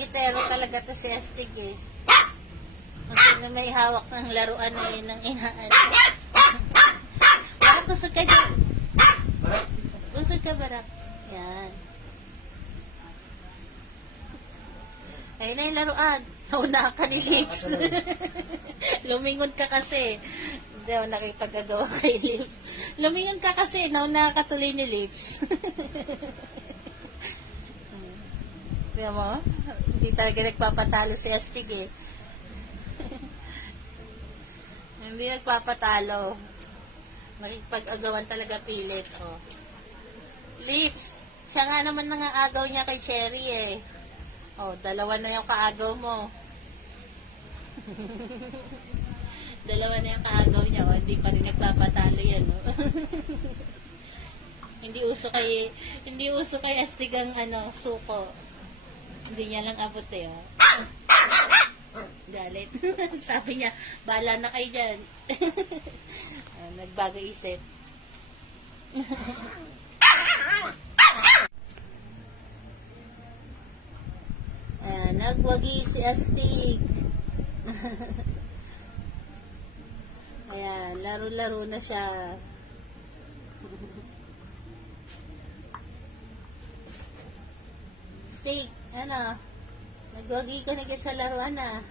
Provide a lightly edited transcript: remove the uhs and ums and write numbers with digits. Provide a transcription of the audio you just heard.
Gitero talaga to si Astig eh. Kasi na may hawak ng laruan na yun ng inaan. Barak, busog ka dyan. Busog ka, Barak. Yan. Ayun na yung laruan. Nauna ka ni Lips. Lumingon ka kasi. Hindi ako nakipag-agawa kay Lips. Lumingon ka kasi. Nauna ka tuloy ni Lips. Tignan mo? Hindi talaga nagpapatalo si Astig eh. Hindi nagpapatalo. Nakipag-agawan talaga pilit. Oh. Lips. Siya nga naman nangaagaw niya kay Cherry eh. Oh, dalawa na yung kaagaw mo. Dalawa na yung kaagaw niya. Oh, hindi pa rin nagpapatalo yan. Oh. Hindi uso kay Astig ang suko. Hindi niya lang abot eh. Oh. Galit. Sabi niya, bahala na kayo dyan. Nagbago isip. Ayan, nagwagi si Astig. Ayan, laro-laro na siya. Astig, nagwagi ka na sa laruan na.